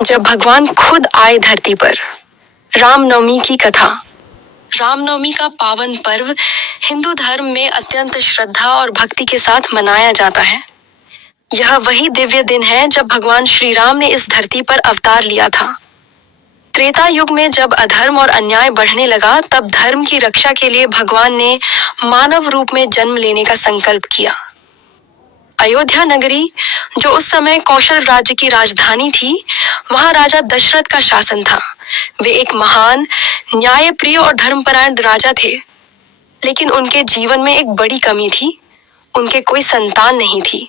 जब भगवान खुद आए धरती पर। रामनवमी की कथा। रामनवमी का पावन पर्व हिंदू धर्म में अत्यंत श्रद्धा और भक्ति के साथ मनाया जाता है। यह वही दिव्य दिन है जब भगवान श्री राम ने इस धरती पर अवतार लिया था। त्रेता युग में जब अधर्म और अन्याय बढ़ने लगा, तब धर्म की रक्षा के लिए भगवान ने मानव रूप में जन्म लेने का संकल्प किया। अयोध्या नगरी, जो उस समय कौशल राज्य की राजधानी थी, वहां राजा दशरथ का शासन था। वे एक महान, न्यायप्रिय और धर्मपरायण राजा थे, लेकिन उनके जीवन में एक बड़ी कमी थी। उनके कोई संतान नहीं थी।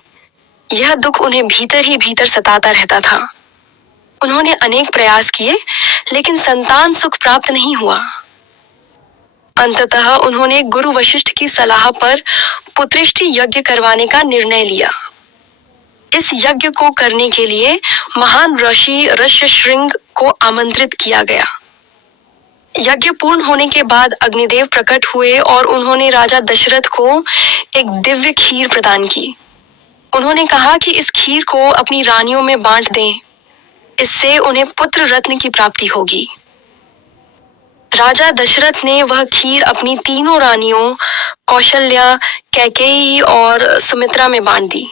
यह दुख उन्हें भीतर ही भीतर सताता रहता था। उन्होंने अनेक प्रयास किए, लेकिन संतान सुख प्राप्त नहीं हुआ। अंततः उन्होंने गुरु वशिष्ठ की सलाह पर पुत्रेष्टि यज्ञ करवाने का निर्णय लिया। इस यज्ञ को करने के लिए महान ऋषि ऋष्यशृंग को आमंत्रित किया गया। यज्ञ पूर्ण होने के बाद अग्निदेव प्रकट हुए और उन्होंने राजा दशरथ को एक दिव्य खीर प्रदान की। उन्होंने कहा कि इस खीर को अपनी रानियों में बांट दें, इससे उन्हें पुत्र रत्न की प्राप्ति होगी। राजा दशरथ ने वह खीर अपनी तीनों रानियों कौशल्या, कैकेयी और सुमित्रा में बांट दी।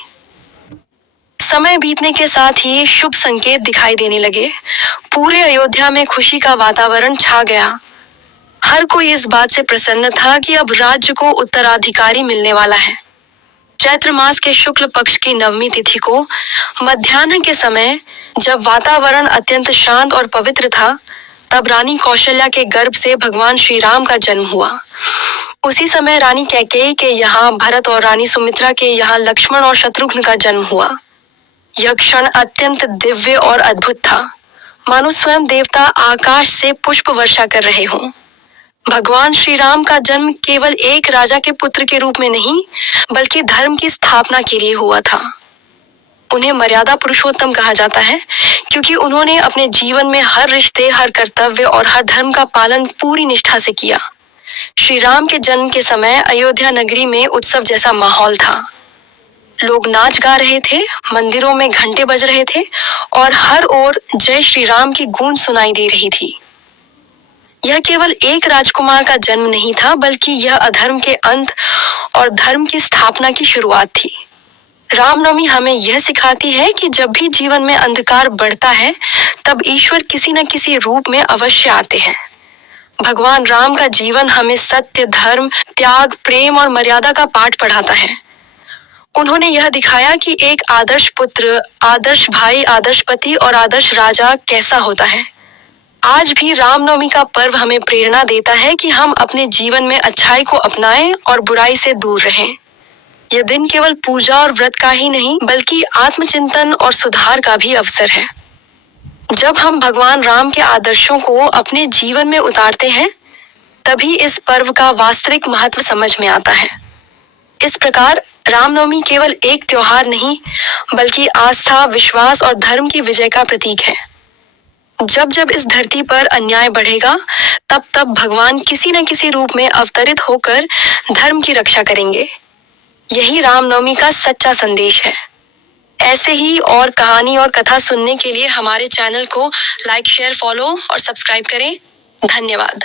समय बीतने के साथ ही शुभ संकेत दिखाई देने लगे। पूरे अयोध्या में खुशी का वातावरण छा गया। हर कोई इस बात से प्रसन्न था कि अब राज्य को उत्तराधिकारी मिलने वाला है। चैत्र मास के शुक्ल पक्ष की नवमी तिथि को मध्याह्न के समय, जब वातावरण अत्यंत शांत और पवित्र था, तब रानी कौशल्या के गर्भ से भगवान श्री राम का जन्म हुआ। उसी समय रानी कैकेयी के यहाँ भरत और रानी सुमित्रा के यहाँ लक्ष्मण और शत्रुघ्न का जन्म हुआ। यह क्षण अत्यंत दिव्य और अद्भुत था, मानो स्वयं देवता आकाश से पुष्प वर्षा कर रहे हों। भगवान श्री राम का जन्म केवल एक राजा के पुत्र के रूप में नहीं, बल्कि धर्म की स्थापना के लिए हुआ था। उन्हें मर्यादा पुरुषोत्तम कहा जाता है, क्योंकि उन्होंने अपने जीवन में हर रिश्ते, हर कर्तव्य और हर धर्म का पालन पूरी निष्ठा से किया। श्री राम के जन्म के समय अयोध्या नगरी में उत्सव जैसा माहौल था। लोग नाच गा रहे थे, मंदिरों में घंटे बज रहे थे और हर ओर जय श्री राम की गूंज सुनाई दे रही थी। यह केवल एक राजकुमार का जन्म नहीं था, बल्कि यह अधर्म के अंत और धर्म की स्थापना की शुरुआत थी। रामनवमी हमें यह सिखाती है कि जब भी जीवन में अंधकार बढ़ता है, तब ईश्वर किसी न किसी रूप में अवश्य आते हैं। भगवान राम का जीवन हमें सत्य, धर्म, त्याग, प्रेम और मर्यादा का पाठ पढ़ाता है। उन्होंने यह दिखाया कि एक आदर्श पुत्र, आदर्श भाई, आदर्श पति और आदर्श राजा कैसा होता है। आज भी रामनवमी का पर्व हमें प्रेरणा देता है कि हम अपने जीवन में अच्छाई को अपनाएं और बुराई से दूर रहें। यह दिन केवल पूजा और व्रत का ही नहीं, बल्कि आत्मचिंतन और सुधार का भी अवसर है। जब हम भगवान राम के आदर्शों को अपने जीवन में उतारते हैं, तभी इस पर्व का वास्तविक महत्व समझ में आता है। इस प्रकार रामनवमी केवल एक त्योहार नहीं, बल्कि आस्था, विश्वास और धर्म की विजय का प्रतीक है। जब जब इस धरती पर अन्याय बढ़ेगा, तब तब भगवान किसी न किसी रूप में अवतरित होकर धर्म की रक्षा करेंगे। यही रामनवमी का सच्चा संदेश है। ऐसे ही और कहानी और कथा सुनने के लिए हमारे चैनल को लाइक, शेयर, फॉलो और सब्सक्राइब करें। धन्यवाद।